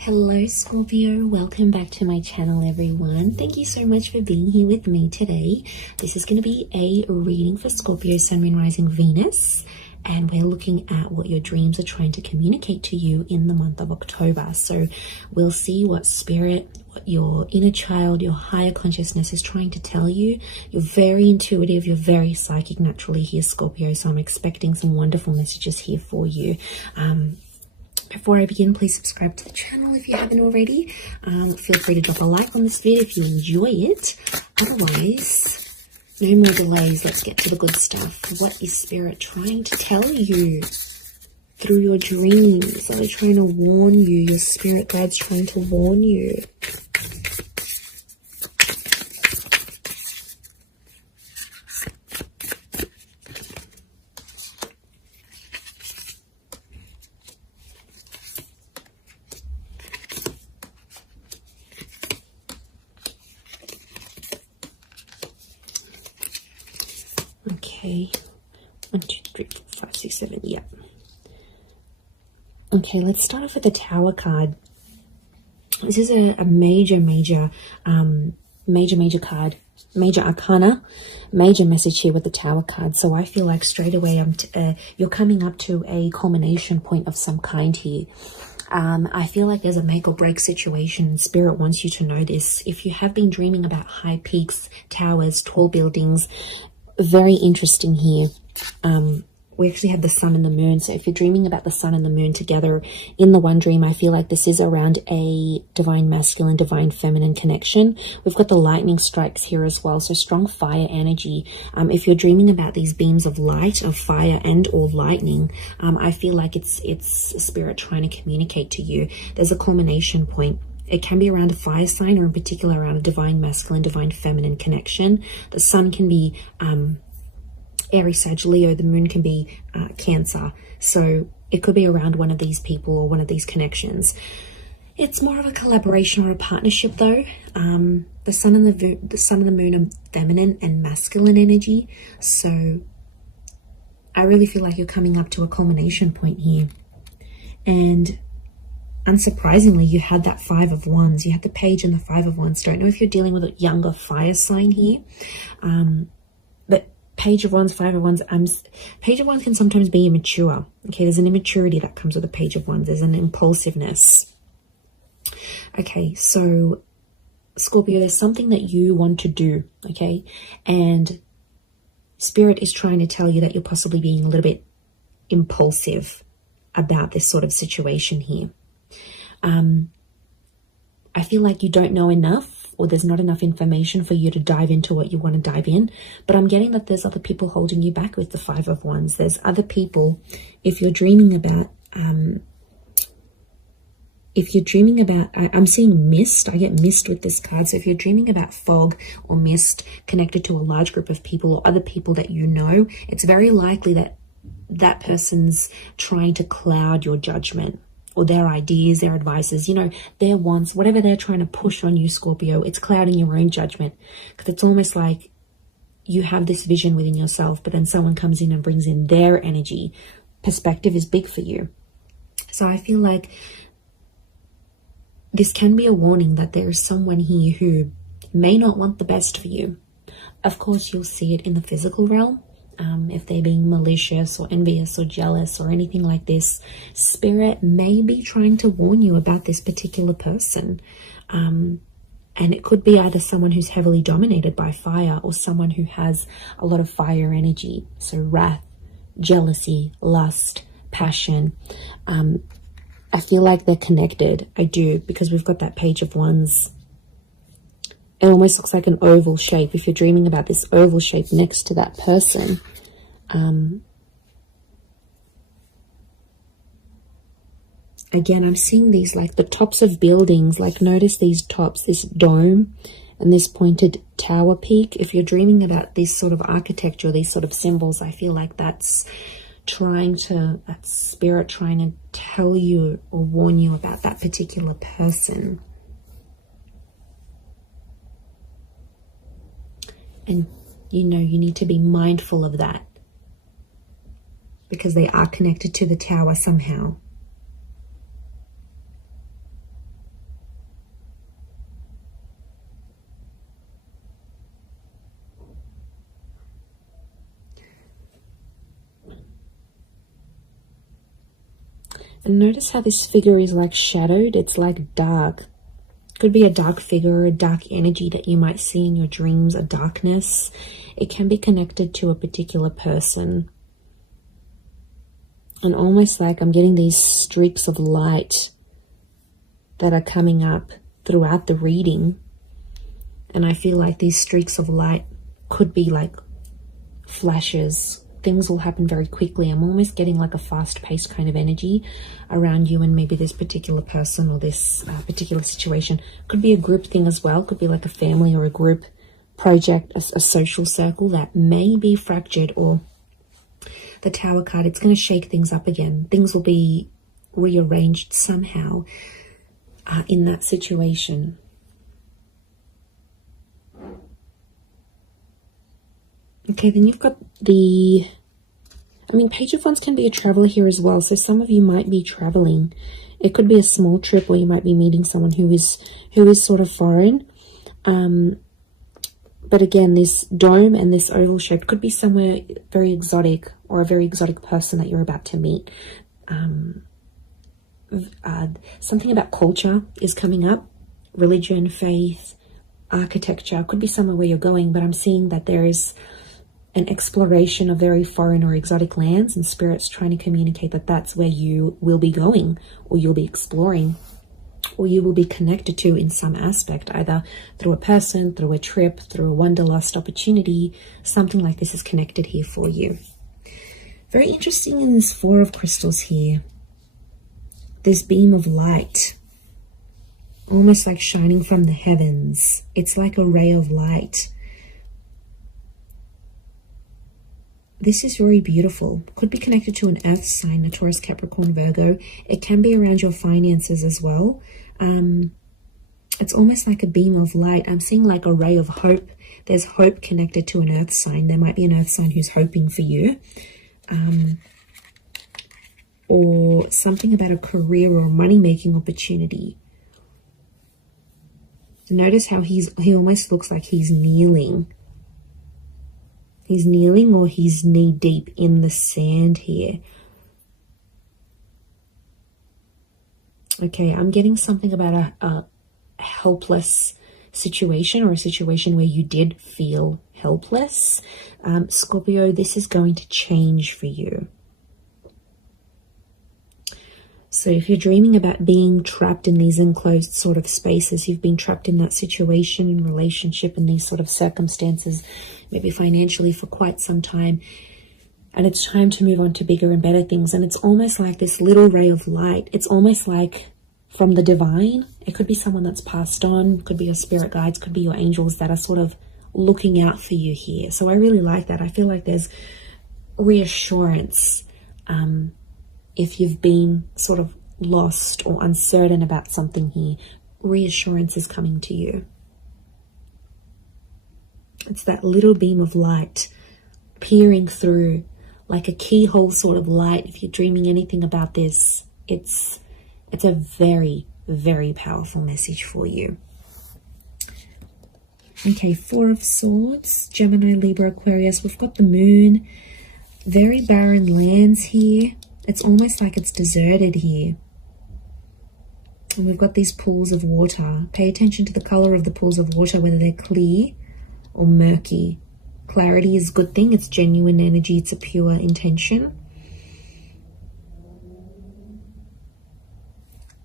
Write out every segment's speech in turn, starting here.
Hello Scorpio, welcome back to my channel everyone. Thank you so much for being here with me today. This is going to be a reading for Scorpio, Sun, Moon, Rising, Venus, and we're looking at what your dreams are trying to communicate to you in the month of October. So we'll see what spirit, what your inner child, your higher consciousness is trying to tell you. You're very intuitive, you're very psychic naturally here, Scorpio, so I'm expecting some wonderful messages here for you. Before I begin, please subscribe to the channel if you haven't already. Feel free to drop a like on this video if you enjoy it. Otherwise, no more delays. Let's get to the good stuff. What is Spirit trying to tell you through your dreams? Are they trying to warn you? Your spirit guide's trying to warn you. Okay, 1, 2, 3, 4, 5, 6, 7, yeah. Okay, let's start off with the Tower card. This is a major card, major arcana, major message here with the Tower card. So I feel like straight away you're coming up to a culmination point of some kind here. I feel like there's a make or break situation. Spirit wants you to know this. If you have been dreaming about high peaks, towers, tall buildings, very interesting here. We actually have the sun and the moon. So if you're dreaming about the sun and the moon together in the one dream, I feel like this is around a divine masculine, divine feminine connection. We've got the lightning strikes here as well. So strong fire energy. If you're dreaming about these beams of light, of fire and or lightning, I feel like it's Spirit trying to communicate to you. There's a culmination point. It can be around a fire sign, or in particular around a divine masculine, divine feminine connection. The sun can be Aries, Sag, Leo. The moon can be Cancer. So it could be around one of these people or one of these connections. It's more of a collaboration or a partnership though. The sun and the moon are feminine and masculine energy. So I really feel like you're coming up to a culmination point here. And unsurprisingly, you had that 5 of Wands. You had the Page and the 5 of Wands. Don't know if you're dealing with a younger fire sign here. But Page of Wands, 5 of Wands. Page of Wands can sometimes be immature. Okay, there's an immaturity that comes with a Page of Wands. There's an impulsiveness. Okay, so Scorpio, there's something that you want to do. Okay, and Spirit is trying to tell you that you're possibly being a little bit impulsive about this sort of situation here. I feel like you don't know enough, or there's not enough information for you to dive into what you want to dive in. But I'm getting that there's other people holding you back with the 5 of Wands. There's other people. If you're dreaming about, I'm seeing mist. I get mist with this card. So if you're dreaming about fog or mist connected to a large group of people or other people that you know, it's very likely that that person's trying to cloud your judgment, or their ideas, their advices, you know, their wants, whatever they're trying to push on you, Scorpio, it's clouding your own judgment. Because it's almost like you have this vision within yourself, but then someone comes in and brings in their energy. Perspective is big for you. So I feel like this can be a warning that there is someone here who may not want the best for you. Of course, you'll see it in the physical realm. If they're being malicious or envious or jealous or anything like this, Spirit may be trying to warn you about this particular person. And it could be either someone who's heavily dominated by fire or someone who has a lot of fire energy. So wrath, jealousy, lust, passion. I feel like they're connected. I do, because we've got that Page of Wands. It almost looks like an oval shape. If you're dreaming about this oval shape next to that person, again, I'm seeing these like the tops of buildings. Like notice these tops, this dome and this pointed tower peak. If you're dreaming about this sort of architecture, these sort of symbols, I feel like that's Spirit trying to tell you or warn you about that particular person. And, you know, you need to be mindful of that because they are connected to the tower somehow. And notice how this figure is like shadowed. It's like dark. Could be a dark figure or a dark energy that you might see in your dreams, a darkness. It can be connected to a particular person. And almost like I'm getting these streaks of light that are coming up throughout the reading. And I feel like these streaks of light could be like flashes. Things will happen very quickly. I'm almost getting like a fast-paced kind of energy around you and maybe this particular person or this particular situation. Could be a group thing as well. Could be like a family or a group project, a social circle that may be fractured. Or the Tower card, it's going to shake things up again. Things will be rearranged somehow in that situation. Okay, then you've got the, Page of Wands can be a traveler here as well. So some of you might be traveling. It could be a small trip, or you might be meeting someone who is sort of foreign. But again, this dome and this oval shape could be somewhere very exotic, or a very exotic person that you're about to meet. Something about culture is coming up. Religion, faith, architecture. Could be somewhere where you're going, but I'm seeing that there is an exploration of very foreign or exotic lands, and Spirit's trying to communicate that that's where you will be going, or you'll be exploring, or you will be connected to in some aspect, either through a person, through a trip, through a wanderlust opportunity. Something like this is connected here for you. Very interesting in this Four of Crystals here. This beam of light, almost like shining from the heavens. It's like a ray of light. This is very beautiful. Could be connected to an earth sign, a Taurus, Capricorn, Virgo. It can be around your finances as well. It's almost like a beam of light. I'm seeing like a ray of hope. There's hope connected to an earth sign. There might be an earth sign who's hoping for you. Or something about a career or money-making opportunity. Notice how he almost looks like he's kneeling. He's kneeling, or he's knee deep in the sand here. Okay, I'm getting something about a helpless situation, or a situation where you did feel helpless. Scorpio, this is going to change for you. So if you're dreaming about being trapped in these enclosed sort of spaces, you've been trapped in that situation, in relationship, in these sort of circumstances, maybe financially for quite some time, and it's time to move on to bigger and better things. And it's almost like this little ray of light. It's almost like from the divine. It could be someone that's passed on, could be your spirit guides, could be your angels that are sort of looking out for you here. So I really like that. I feel like there's reassurance. If you've been sort of lost or uncertain about something here, reassurance is coming to you. It's that little beam of light peering through, like a keyhole sort of light. If you're dreaming anything about this, it's a very, very powerful message for you. Okay, Four of Swords, Gemini, Libra, Aquarius. We've got the moon. Very barren lands here. It's almost like it's deserted here. And we've got these pools of water. Pay attention to the color of the pools of water, whether they're clear or murky. Clarity is a good thing. It's genuine energy. It's a pure intention.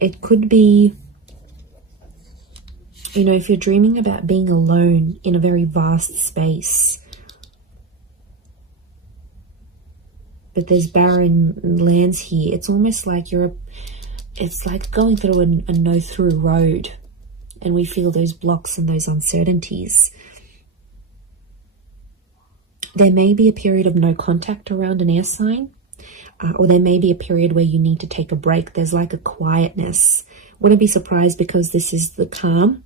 It could be, you know, if you're dreaming about being alone in a very vast space, but there's barren lands here, it's almost like it's like going through a no-through road, and we feel those blocks and those uncertainties. There may be a period of no contact around an air sign, or there may be a period where you need to take a break. There's like a quietness. Wouldn't be surprised, because this is the calm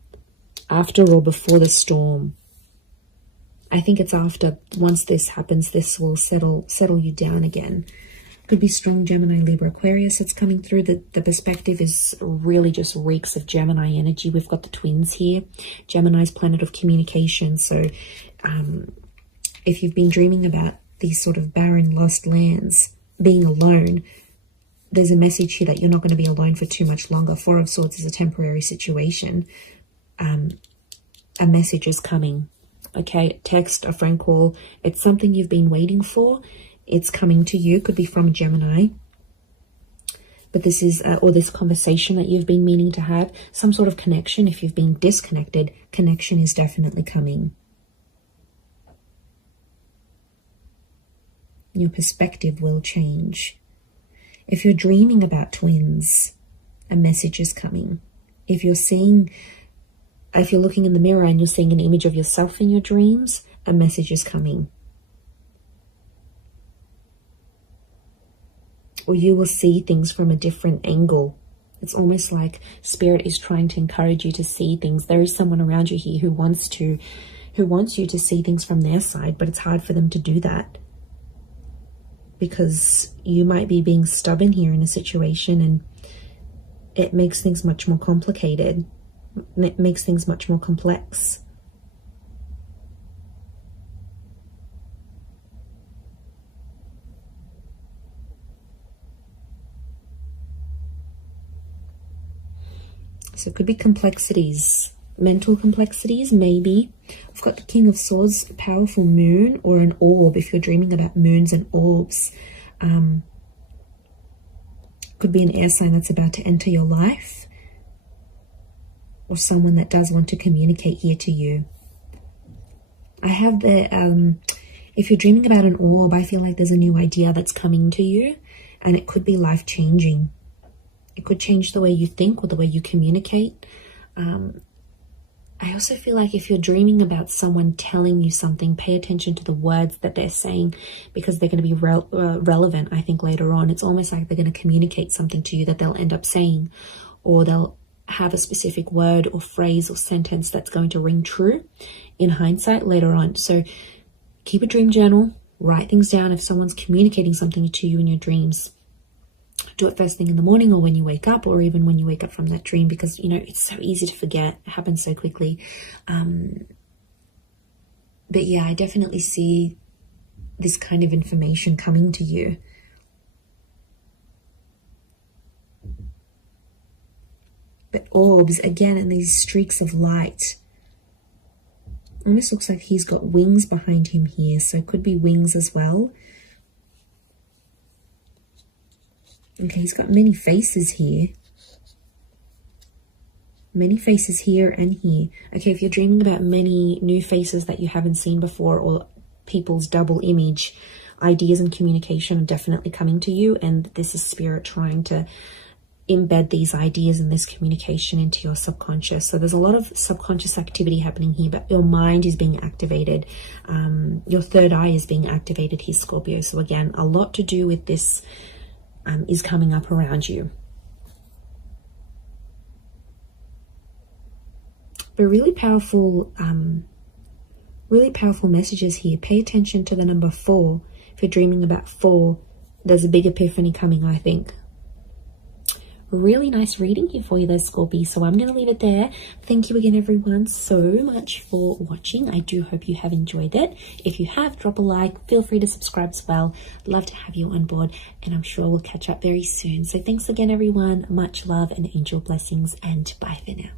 after or before the storm. I think it's after. Once this happens, this will settle you down again. Could be strong Gemini, Libra, Aquarius. It's coming through. The perspective is really just reeks of Gemini energy. We've got the twins here. Gemini's planet of communication. So if you've been dreaming about these sort of barren, lost lands, being alone, there's a message here that you're not going to be alone for too much longer. Four of Swords is a temporary situation. A message is coming. Okay, text, a phone call. It's something you've been waiting for. It's coming to you. Could be from Gemini. But this is, or this conversation that you've been meaning to have. Some sort of connection. If you've been disconnected, connection is definitely coming. Your perspective will change. If you're dreaming about twins, a message is coming. If you're looking in the mirror and you're seeing an image of yourself in your dreams, a message is coming. Or you will see things from a different angle. It's almost like Spirit is trying to encourage you to see things. There is someone around you here who wants you to see things from their side, but it's hard for them to do that. Because you might be being stubborn here in a situation, and it makes things much more complicated. It makes things much more complex. So it could be complexities, mental complexities, maybe. I've got the King of Swords, a powerful moon or an orb, if you're dreaming about moons and orbs. Could be an air sign that's about to enter your life, or someone that does want to communicate here to you. I have the, if you're dreaming about an orb, I feel like there's a new idea that's coming to you, and it could be life-changing. It could change the way you think or the way you communicate. I also feel like if you're dreaming about someone telling you something, pay attention to the words that they're saying, because they're going to be relevant, I think, later on. It's almost like they're going to communicate something to you that they'll end up saying, or they'll have a specific word or phrase or sentence that's going to ring true in hindsight later on. So keep a dream journal, write things down. If someone's communicating something to you in your dreams, do it first thing in the morning, or when you wake up, or even when you wake up from that dream, because, you know, it's so easy to forget. It happens so quickly. But yeah, I definitely see this kind of information coming to you. But orbs, again, and these streaks of light. Almost looks like he's got wings behind him here, so it could be wings as well. Okay, he's got many faces here. Many faces here and here. Okay, if you're dreaming about many new faces that you haven't seen before, or people's double image, ideas and communication are definitely coming to you, and this is Spirit trying to embed these ideas and this communication into your subconscious. So there's a lot of subconscious activity happening here, but your mind is being activated. Your third eye is being activated here, Scorpio. So again, a lot to do with this is coming up around you. But really powerful messages here. Pay attention to the number 4. If you're dreaming about 4, there's a big epiphany coming, I think. Really nice reading here for you there, Scorpio. So I'm going to leave it there. Thank you again, everyone, so much for watching. I do hope you have enjoyed it. If you have, drop a like. Feel free to subscribe as well. Love to have you on board, and I'm sure we'll catch up very soon. So thanks again, everyone. Much love and angel blessings, and bye for now.